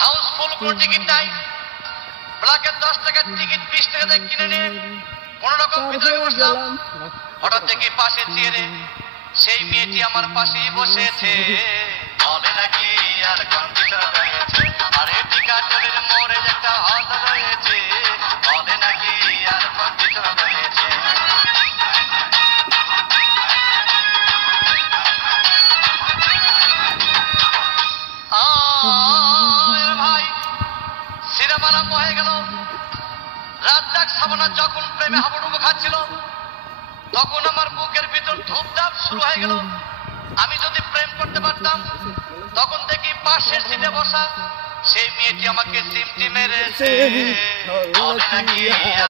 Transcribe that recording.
Housefull কোনো ticket নাই, ব্ল্যাকের 10 টাকার টিকিট 20 টাকা দিয়ে কিনে নিয়ে কোন রকম ভিতরে বসলাম। হঠাৎ দেখি পাশে চেয়ারে সেই মেয়েটি আমার পাশেই বসেছে। বলে নাকি আর কম্পিউটার রয়েছে, আরে টিকাটলের মোড়ে একটা হল রয়েছে। বলে নাকি আর কম্পিউটার রয়েছে। ভাই সিনেমা আরম্ভ হয়ে গেল। রাজ্জাক সাবানা যখন প্রেমে হাবুডুবু খাচ্ছিল তখন আমার বুকের ভিতর ধূপধাপ শুরু হয়ে গেল। আমি যদি প্রেম করতে পারতাম তখন দেখি পাশের সিটে বসা সেই মেয়েটি আমাকে সিমটি মেরেছে।